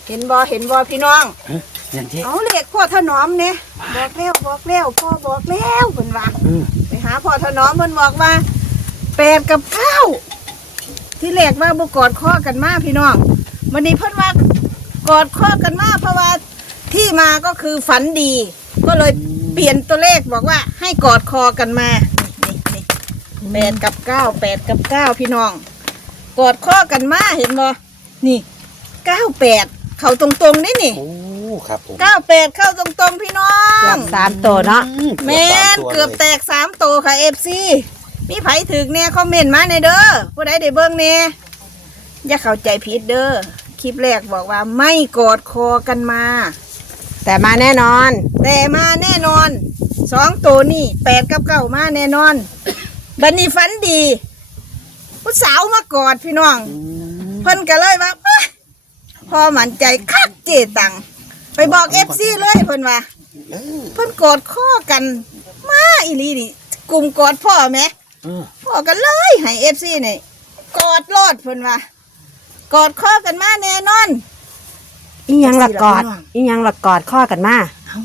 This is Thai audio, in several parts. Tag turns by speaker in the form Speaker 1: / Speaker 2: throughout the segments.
Speaker 1: เห็นบ่พี่น้อง
Speaker 2: อย่างที่
Speaker 1: เอาเลขพ่อถนอมเนี่ยบอกแล้วพ่อบอกแล้วเพิ่นว่าไปหาพ่อถนอมเพิ่นบอกว่า8 กับ 9ที่แรกว่าบ่กอดข้อกันมาพี่น้องวันนี้เพิ่นว่ากอดข้อกันมาเพราะว่าที่มาก็คือฝันดี ก็เลยเปลี่ยนตัวเลขบอกว่าให้กอดคอกันมานี่8 กับ 9 8 กับ 9พี่น้องกอดข้อกันมาเห็นบ่นี่98เข้าตรงๆนี่
Speaker 2: โอ้ครับผม
Speaker 1: 98เข้าตรงๆพี่น้อ
Speaker 3: เกื
Speaker 1: ง
Speaker 3: อบ3ตัวเนาะ
Speaker 1: แม่นเกือบแตก3ตัวค่ะ FC มีไผถึกแน่คอมเมนต์มาในเด้อผู้ใดได้เบิ่งแน่อย่าเข้าใจผิดเด้อคลิปแรกบอกว่าไม่กอดคอกันมา
Speaker 3: แต่มาแน่นอน
Speaker 1: แต่มาแน่นอน2ตัวนี่8 กับ 9มาแน่นอนบัดนี้ฝันดีผู้สาวมากอดพี่น้องเพิ่นก็เลยว่าพอมั่นใจคักเจตังไปบอก FC เลยเพิ่นว่าเพิ่นกอดข้อกันมาอีหลีนี่กลุ่มกอดพ่อแม่พ่อกันเลยให้ FC นี่กอดรอดเพิ่นว่ากอดข้อกันมาแน่นอน
Speaker 3: อีหยังละกอดอีหยังละกอดข้อกันมา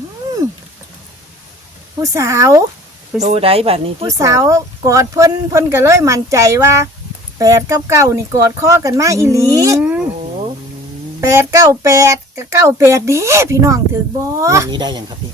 Speaker 1: ผู้สาว
Speaker 3: ตัวใดบัดนี้
Speaker 1: ผู้สาวกอดเพิ่นก็เลยมั่นใจว่า8 กับ 9นี่กอดข้อกันมาอีหลี8 9 8กับ98เด้พี่น้องถือบ่
Speaker 2: วันนี้ได้ยังครับพี่